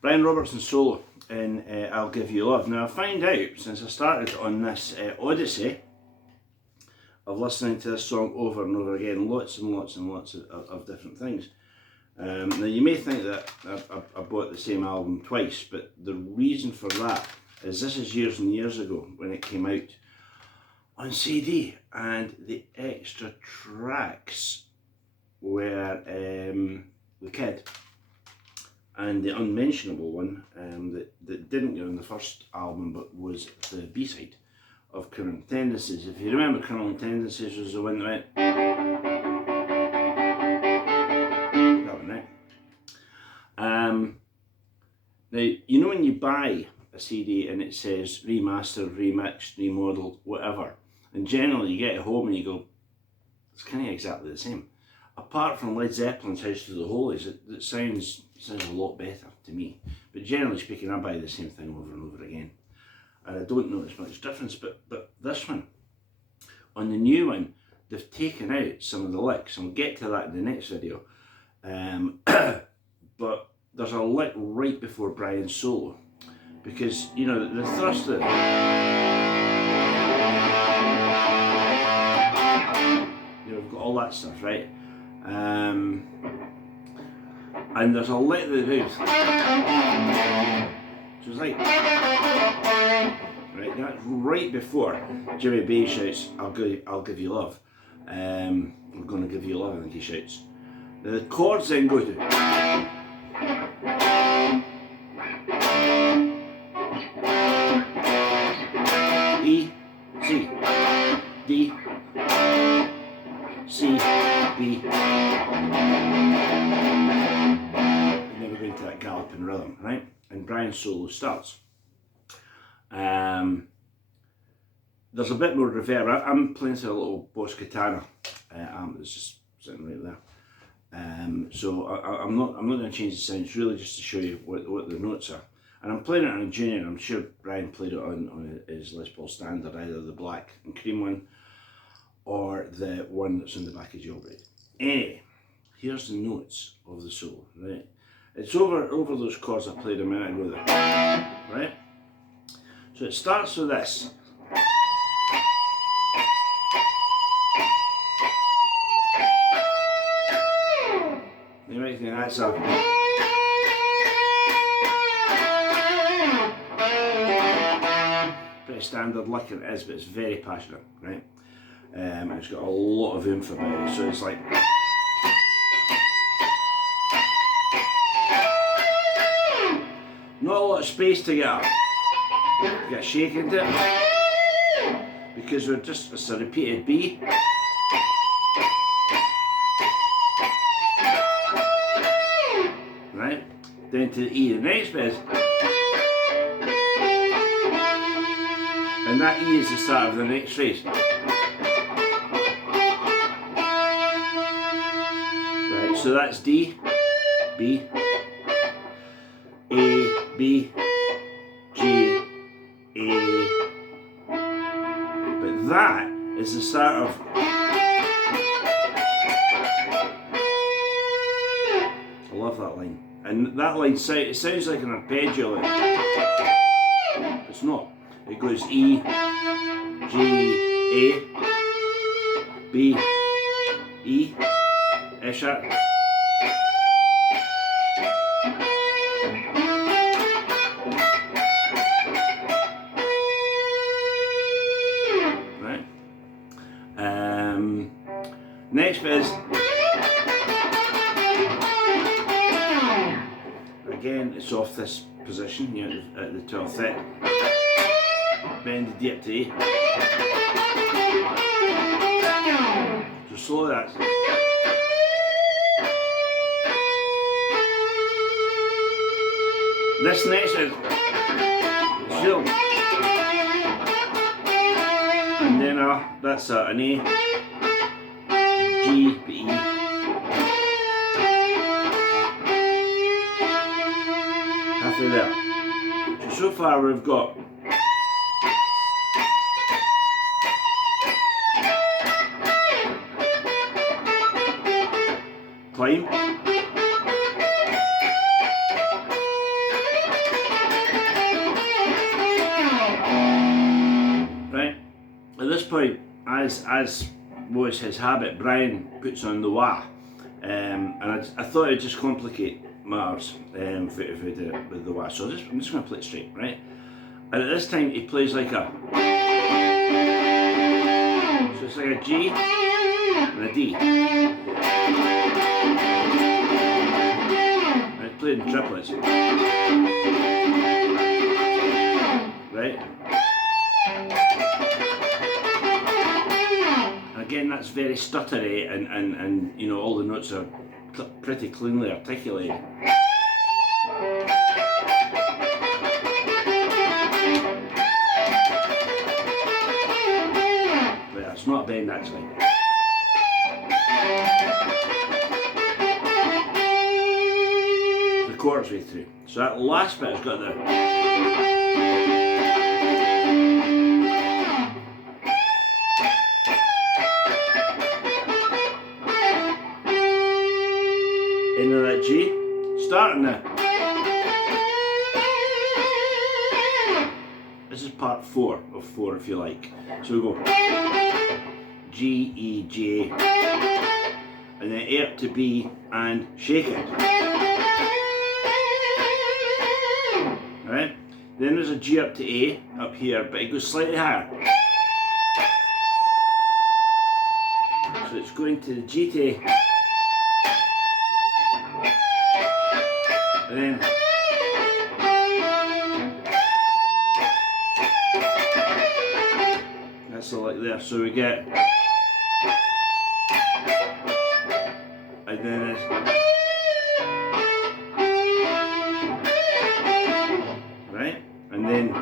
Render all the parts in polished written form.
Brian Robertson solo in I'll Give You Love. Now I find out, since I started on this odyssey of listening to this song over and over again, lots and lots and lots of different things. Now you may think that I bought the same album twice, but the reason for that is this is years and years ago when it came out on CD, and the extra tracks were The Kid, and the unmentionable one that didn't go on the first album but was the B-side of Criminal Tendencies. If you remember, Criminal Tendencies was the one that went that one, right? Now, you know when you buy a CD and it says remastered, remixed, remodeled, whatever, and generally you get it home and you go, it's kind of exactly the same. Apart from Led Zeppelin's House to the Holies, it sounds a lot better to me. But generally speaking, I buy the same thing over and over again, and I don't notice much difference. But this one, on the new one, they've taken out some of the licks, and we'll get to that in the next video. But there's a lick right before Brian's solo, because you know the thrust of we've got all that stuff, right? And there's a lick that moves. So it's like, right, that's right before Jimmy B shouts, I'll give you love. We're going to give you love, I think he shouts. Now the chords then go to E, C, D, C, B. And then we're going to that galloping rhythm, right? And Brian's solo starts. There's a bit more reverb. I'm playing to a little Boss Katana amp that's just sitting right there. So I'm not going to change the sound. It's really just to show you what the notes are. And I'm playing it on a Junior. I'm sure Brian played it on his Les Paul Standard, either the black and cream one or the one that's on the back of Jailbreak. Anyway, here's the notes of the solo, right? It's over those chords I played a minute ago there, right? So it starts with this. You might think that's a pretty standard lick, it is, but it's very passionate, right? And it's got a lot of oomph about it, so it's like not a lot of space to get a shake into it, because it's a repeated B. Right? Then to the E, the next bit is, and that E is the start of the next phrase. Right, so that's D, B, A, B, G, A. But that is the start of I love that line. And that line, it sounds like an arpeggio. It's not. It goes E, G, A, B, E, F sharp. Right. Next bit is, again, it's off this position, you know, at the 12th fret. Bend the D up to A. So slow that. This next is chill. And then that's an A, G, B, E. Halfway there. So far we've got climb, point, as was his habit, Brian puts on the wah, and I thought it'd just complicate matters if we did it with the wah. So I'm just going to play it straight, right? And at this time he plays like a, so it's like a G and a D. And it's played in triplets, right? Again, that's very stuttery, and you know, all the notes are pretty cleanly articulated. But it's not a bend actually. The chords way through. So that last bit has got the. Into that G, starting there. This is part 4 of 4 if you like. So we go G, E, J, and then A up to B and shake it. Alright? Then there's a G up to A up here, but it goes slightly higher. So it's going to the G to A. And then that's all like there. So we get, and then it's, right, and then,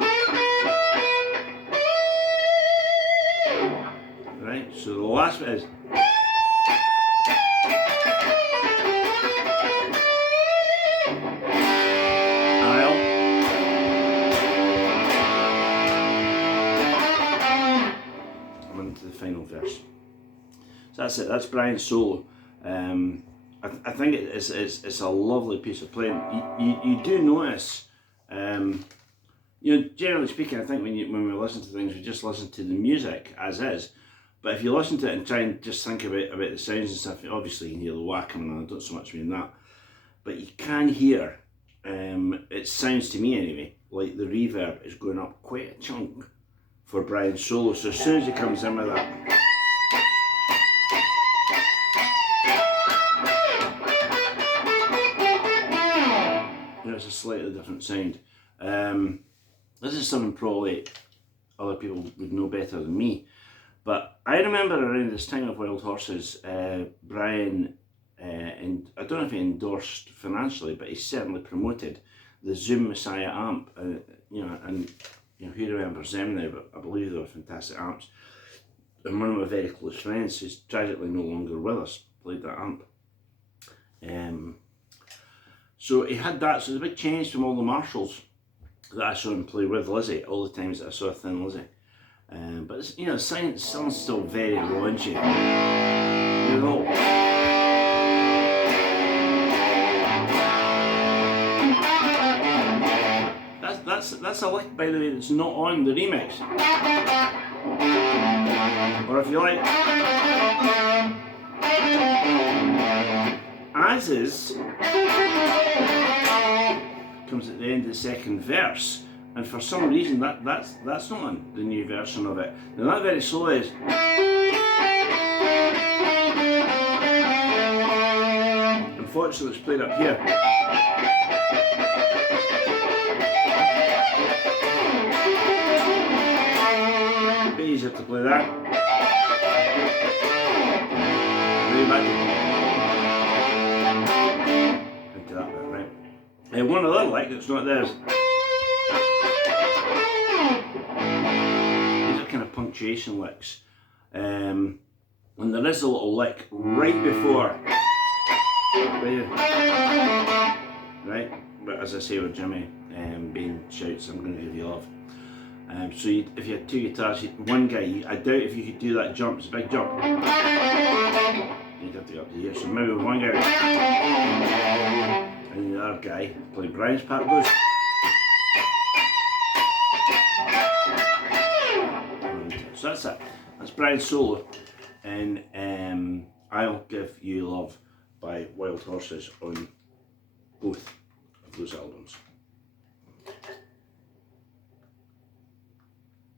right. So the last bit is. The final verse. So that's it. That's Brian's solo. I think it's a lovely piece of playing. You do notice, you know, generally speaking, I think when we listen to things, we just listen to the music as is. But if you listen to it and try and just think about the sounds and stuff, obviously you can hear the wah coming on. I don't so much mean that, but you can hear. It sounds to me anyway like the reverb is going up quite a chunk for Brian's solo. So as soon as he comes in with that, you know, it's a slightly different sound. This is something probably other people would know better than me, but I remember around this time of Wild Horses, Brian, and I don't know if he endorsed financially, but he certainly promoted the Zoom Messiah amp, you know, and you know, who remembers them now, but I believe they were fantastic amps. And one of my very close friends, who's tragically no longer with us, played that amp. So he had that, so it's a big change from all the Marshalls that I saw him play with Lizzie, all the times that I saw Thin Lizzie. But it's, you know, the sound's still very raunchy. You know. That's a lick, by the way, that's not on the remix. Or if you like, As Is comes at the end of the second verse, and for some reason that's not on the new version of it. Now that very slow is. Unfortunately, it's played up here. A bit easier to play that. Really back into that bit, right? And one other lick that's not there is. These are kind of punctuation licks. When there is a little lick right before. Right, but as I say with Jimmy, Bain shouts, "I'm going to give you love." So if you had two guitars, one guy, I doubt if you could do that jump. It's a big jump. You'd have to go up to here. So maybe with one guy, and the other guy playing Brian's part goes. So that's it. Brian solo in I'll Give You Love by Wild Horses on both of those albums.